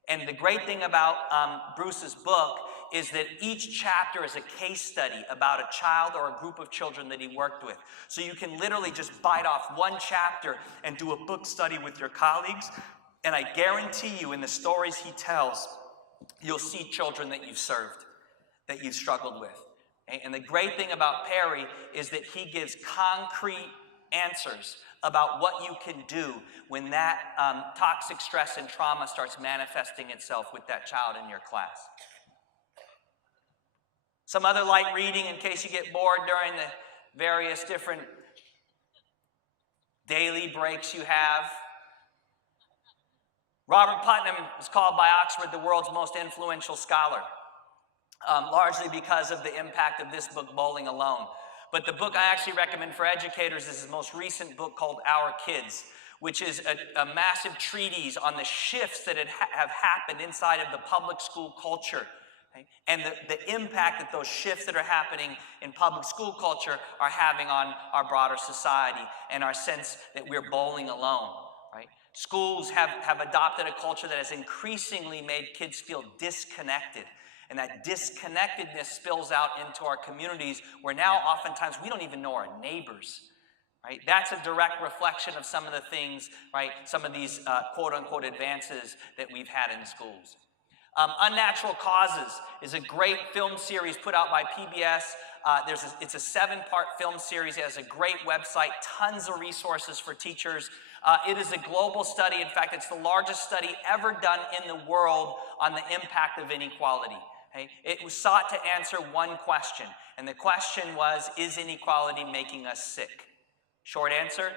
And the great thing about Bruce's book is that each chapter is a case study about a child or a group of children that he worked with. So you can literally just bite off one chapter and do a book study with your colleagues. And I guarantee you, in the stories he tells, you'll see children that you've served, that you've struggled with. And the great thing about Perry is that he gives concrete answers about what you can do when that toxic stress and trauma starts manifesting itself with that child in your class. Some other light reading in case you get bored during the various different daily breaks you have. Robert Putnam is called by Oxford the world's most influential scholar, largely because of the impact of this book, Bowling Alone. But the book I actually recommend for educators is his most recent book called Our Kids, which is a massive treatise on the shifts that have happened inside of the public school culture, okay? And the impact that those shifts that are happening in public school culture are having on our broader society and our sense that we're bowling alone, right? Schools have adopted a culture that has increasingly made kids feel disconnected. And that disconnectedness spills out into our communities where now oftentimes we don't even know our neighbors, right? That's a direct reflection of some of the things, right? Some of these quote-unquote advances that we've had in schools. Unnatural Causes is a great film series put out by PBS. It's a 7-part film series. It has a great website, tons of resources for teachers. It is a global study. In fact, it's the largest study ever done in the world on the impact of inequality. Okay? It was sought to answer one question, and the question was, is inequality making us sick? Short answer,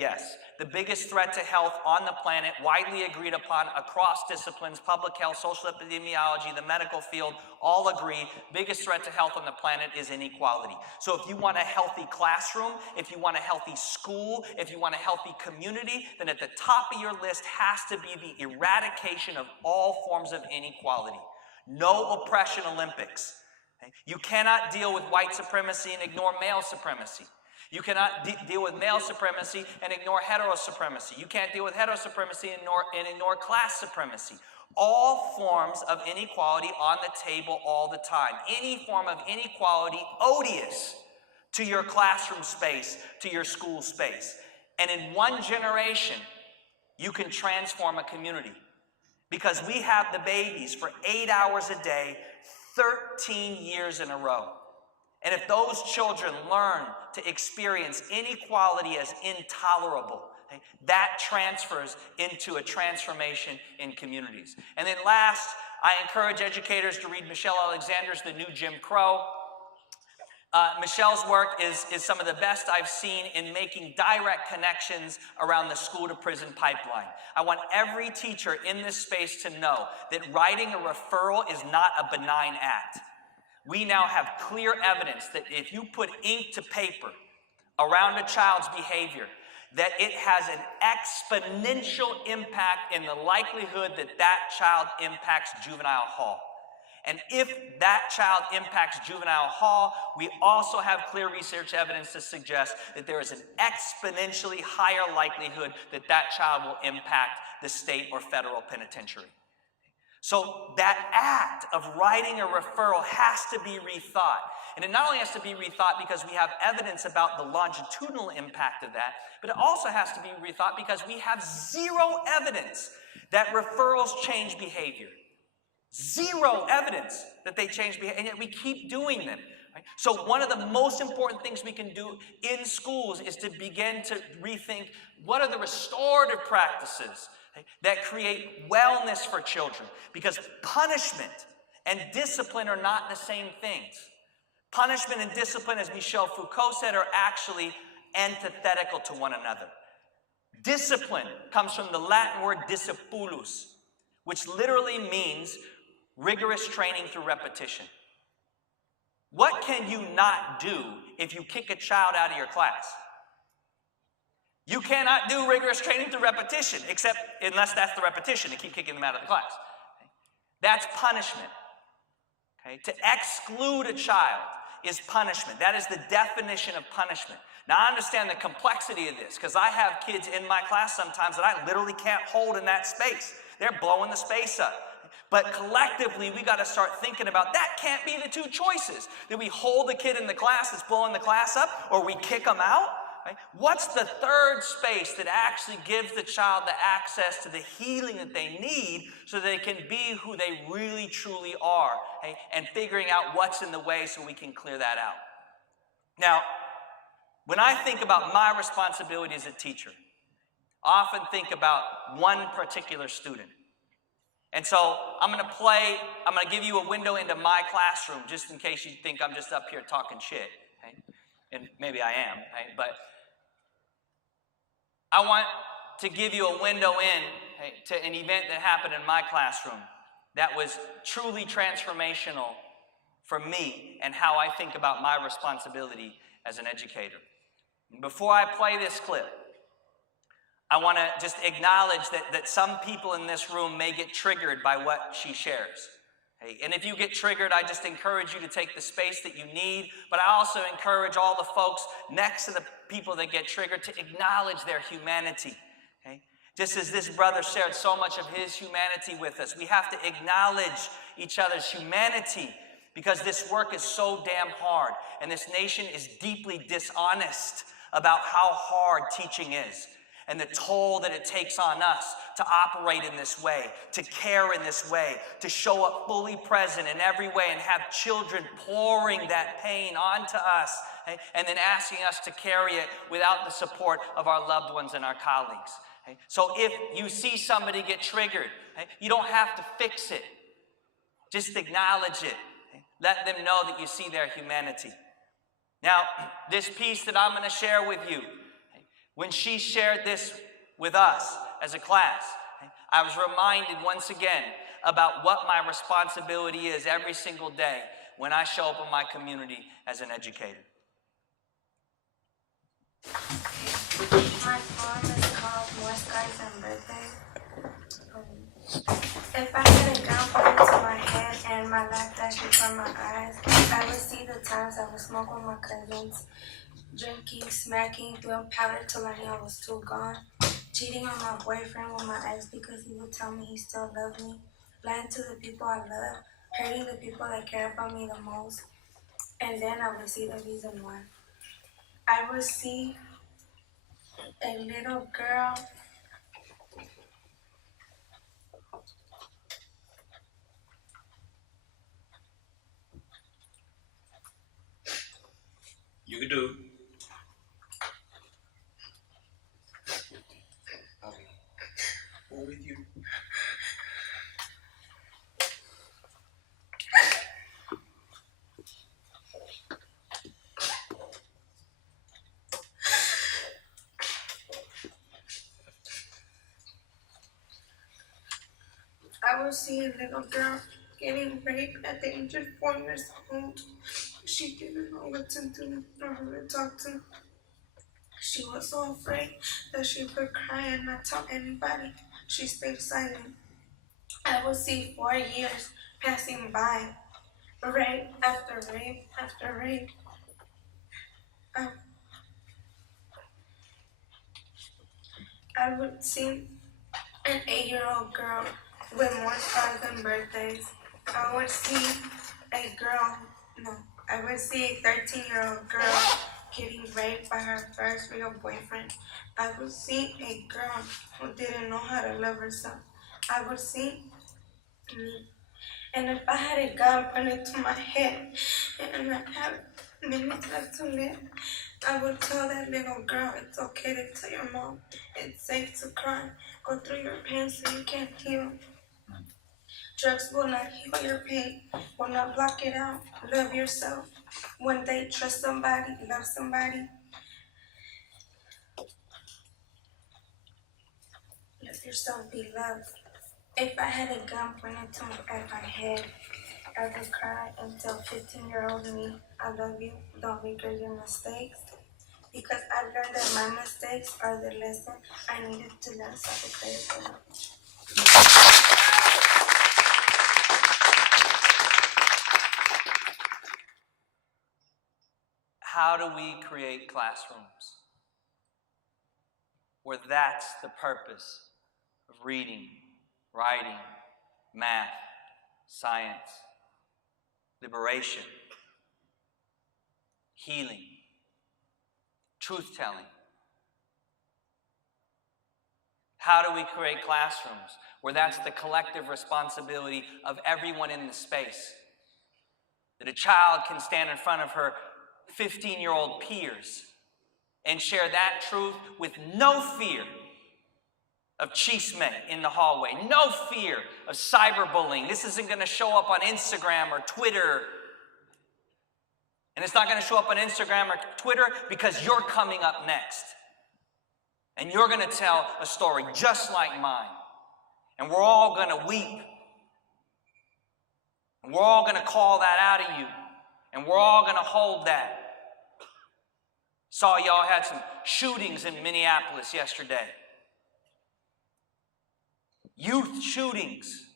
Yes, the biggest threat to health on the planet, widely agreed upon across disciplines, public health, social epidemiology, the medical field, all agree, biggest threat to health on the planet is inequality. So if you want a healthy classroom, if you want a healthy school, if you want a healthy community, then at the top of your list has to be the eradication of all forms of inequality. No oppression Olympics. Okay? You cannot deal with white supremacy and ignore male supremacy. You cannot deal with male supremacy and ignore heterosupremacy. You can't deal with heterosupremacy and ignore class supremacy. All forms of inequality on the table all the time. Any form of inequality odious to your classroom space, to your school space. And in one generation, you can transform a community. Because we have the babies for 8 hours a day, 13 years in a row. And if those children learn to experience inequality as intolerable, okay, that transfers into a transformation in communities. And then last, I encourage educators to read Michelle Alexander's The New Jim Crow. Michelle's work is some of the best I've seen in making direct connections around the school-to-prison pipeline. I want every teacher in this space to know that writing a referral is not a benign act. We now have clear evidence that if you put ink to paper around a child's behavior, that it has an exponential impact in the likelihood that that child impacts juvenile hall. And if that child impacts juvenile hall, we also have clear research evidence to suggest that there is an exponentially higher likelihood that that child will impact the state or federal penitentiary. So that act of writing a referral has to be rethought. And it not only has to be rethought because we have evidence about the longitudinal impact of that, but it also has to be rethought because we have zero evidence that referrals change behavior. Zero evidence that they change behavior, and yet we keep doing them. Right? So one of the most important things we can do in schools is to begin to rethink what are the restorative practices that create wellness for children. Because punishment and discipline are not the same things. Punishment and discipline, as Michel Foucault said, are actually antithetical to one another. Discipline comes from the Latin word discipulus, which literally means rigorous training through repetition. What can you not do if you kick a child out of your class? You cannot do rigorous training through repetition, except unless that's the repetition, to keep kicking them out of the class. That's punishment. Okay? To exclude a child is punishment. That is the definition of punishment. Now, I understand the complexity of this, because I have kids in my class sometimes that I literally can't hold in that space. They're blowing the space up. But collectively, we got to start thinking about that can't be the two choices. That we hold the kid in the class that's blowing the class up, or we kick them out. Right? What's the third space that actually gives the child the access to the healing that they need so they can be who they really truly are, okay? And figuring out what's in the way so we can clear that out. Now, when I think about my responsibility as a teacher, I often think about one particular student. And so I'm going to give you a window into my classroom just in case you think I'm just up here talking shit. Okay? And maybe I am, right? But I want to give you a window in to an event that happened in my classroom that was truly transformational for me and how I think about my responsibility as an educator. Before I play this clip, I want to just acknowledge that some people in this room may get triggered by what she shares. And if you get triggered, I just encourage you to take the space that you need, but I also encourage all the folks next to the people that get triggered to acknowledge their humanity. Okay? Just as this brother shared so much of his humanity with us, we have to acknowledge each other's humanity because this work is so damn hard, and this nation is deeply dishonest about how hard teaching is. And the toll that it takes on us to operate in this way, to care in this way, to show up fully present in every way and have children pouring that pain onto us, okay? And then asking us to carry it without the support of our loved ones and our colleagues. Okay? So if you see somebody get triggered, okay, you don't have to fix it. Just acknowledge it. Okay? Let them know that you see their humanity. Now, this piece that I'm going to share with you, When she shared this with us as a class, I was reminded once again about what my responsibility is every single day when I show up in my community as an educator. My poem is called More Skies and Birthdays. If I had a gun pointed to my head and my life flashed before my eyes, I would see the times I would smoke with my cousins, drinking, smacking, doing powder till I knew I was too gone, cheating on my boyfriend with my ex because he would tell me he still loved me, lying to the people I love, hurting the people that care about me the most, and then I would see the reason why. I would see a little girl You can do it. We're with you. I would see a little girl getting raped at the age of 4 years old. She didn't know what to do or who to talk to. She was so afraid that she would cry and not tell anybody. She stayed silent. I would see 4 years passing by, rape after rape after rape. I would see an 8-year-old girl with more scars than birthdays. I would see a 13-year-old girl getting raped by her first real boyfriend. I would see a girl who didn't know how to love herself. I would see me. And if I had a gun pointed to my head and I had minutes left to live, I would tell that little girl it's okay to tell your mom. It's safe to cry. Go through your pain so you can heal. Drugs will not heal your pain, will not block it out. Love yourself. One day, trust somebody, love somebody. Let yourself be loved. If I had a gun pointed at my head, I would cry and tell 15-year-old me, I love you, don't regret your mistakes. Because I've learned that my mistakes are the lesson I needed to learn self-credit for them. How do we create classrooms where that's the purpose of reading, writing, math, science, liberation, healing, truth-telling? How do we create classrooms where that's the collective responsibility of everyone in the space? That a child can stand in front of her 15-year-old peers and share that truth with no fear of chisme in the hallway, no fear of cyberbullying. This isn't going to show up on Instagram or Twitter. And it's not going to show up on Instagram or Twitter because you're coming up next. And you're going to tell a story just like mine. And we're all going to weep. And we're all going to call that out of you. And we're all going to hold that. Saw y'all had some shootings in Minneapolis yesterday. Youth shootings.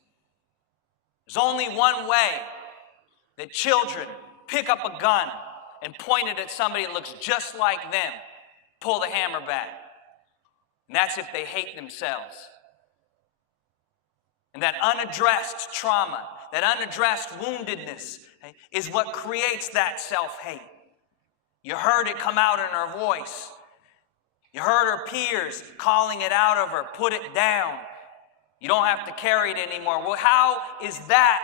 There's only one way that children pick up a gun and point it at somebody that looks just like them, pull the hammer back. And that's if they hate themselves. And that unaddressed trauma, that unaddressed woundedness is what creates that self-hate. You heard it come out in her voice. You heard her peers calling it out of her, put it down. You don't have to carry it anymore. Well, how is that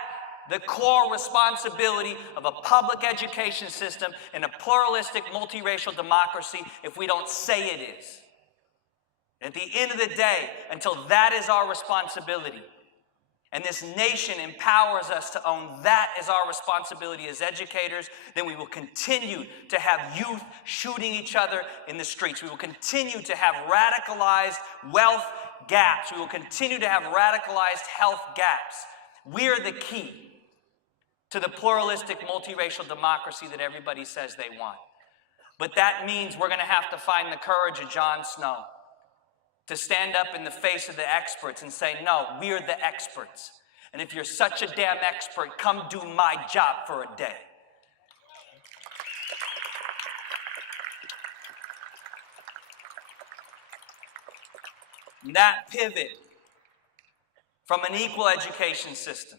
the core responsibility of a public education system in a pluralistic, multiracial democracy if we don't say it is? At the end of the day, until that is our responsibility, and this nation empowers us to own that as our responsibility as educators, then we will continue to have youth shooting each other in the streets. We will continue to have radicalized wealth gaps. We will continue to have radicalized health gaps. We are the key to the pluralistic, multiracial democracy that everybody says they want. But that means we're going to have to find the courage of Jon Snow to stand up in the face of the experts and say, no, we're the experts. And if you're such a damn expert, come do my job for a day. That pivot from an equal education system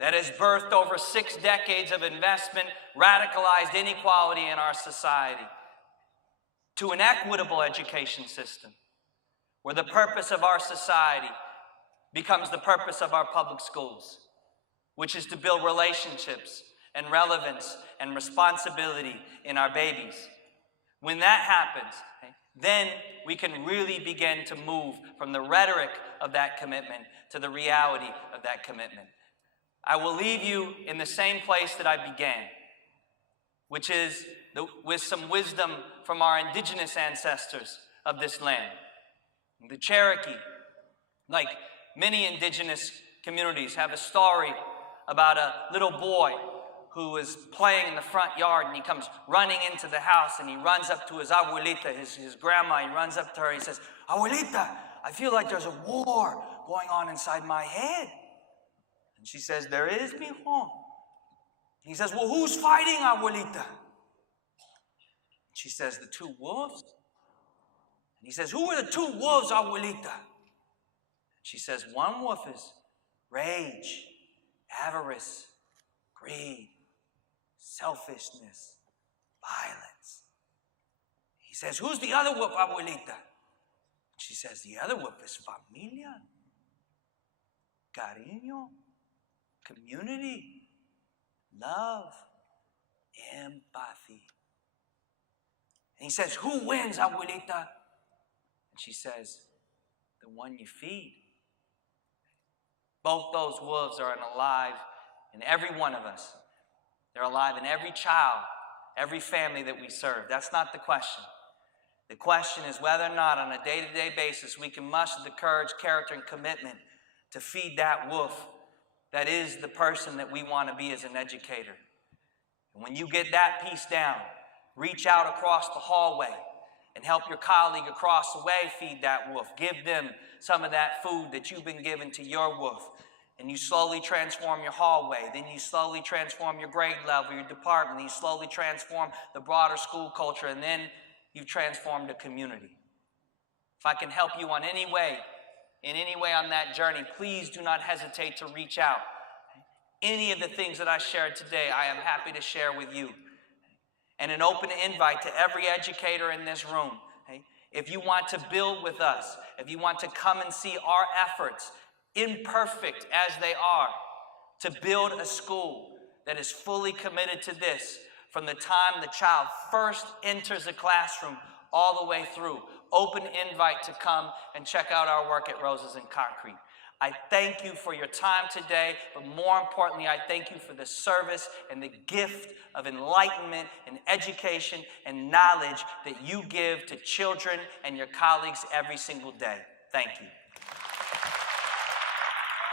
that has birthed over 6 decades of investment, radicalized inequality in our society, to an equitable education system where the purpose of our society becomes the purpose of our public schools, which is to build relationships and relevance and responsibility in our babies. When that happens, then we can really begin to move from the rhetoric of that commitment to the reality of that commitment. I will leave you in the same place that I began, which is with some wisdom from our indigenous ancestors of this land. The Cherokee, like many indigenous communities, have a story about a little boy who is playing in the front yard, and he comes running into the house, and he runs up to his abuelita, his grandma. He runs up to her, he says, "Abuelita, I feel like there's a war going on inside my head." And she says, "There is, mijo." He says, "Well, who's fighting, abuelita?" She says, "The 2 wolves." And he says, "Who are the 2 wolves, abuelita?" She says, "One wolf is rage, avarice, greed, selfishness, violence." He says, "Who's the other wolf, abuelita?" She says, "The other wolf is familia, cariño, community, love, empathy." And he says, "Who wins, abuelita?" And she says, "The one you feed." Both those wolves are alive in every one of us. They're alive in every child, every family that we serve. That's not the question. The question is whether or not on a day-to-day basis we can muster the courage, character, and commitment to feed that wolf that is the person that we want to be as an educator. And when you get that piece down, reach out across the hallway and help your colleague across the way feed that wolf. Give them some of that food that you've been given to your wolf. And you slowly transform your hallway. Then you slowly transform your grade level, your department. Then you slowly transform the broader school culture. And then you've transformed the community. If I can help you in any way on that journey, please do not hesitate to reach out. Any of the things that I shared today, I am happy to share with you. And an open invite to every educator in this room. If you want to build with us, if you want to come and see our efforts, imperfect as they are, to build a school that is fully committed to this from the time the child first enters a classroom all the way through. Open invite to come and check out our work at Roses and Concrete. I thank you for your time today, but more importantly, I thank you for the service and the gift of enlightenment and education and knowledge that you give to children and your colleagues every single day. Thank you.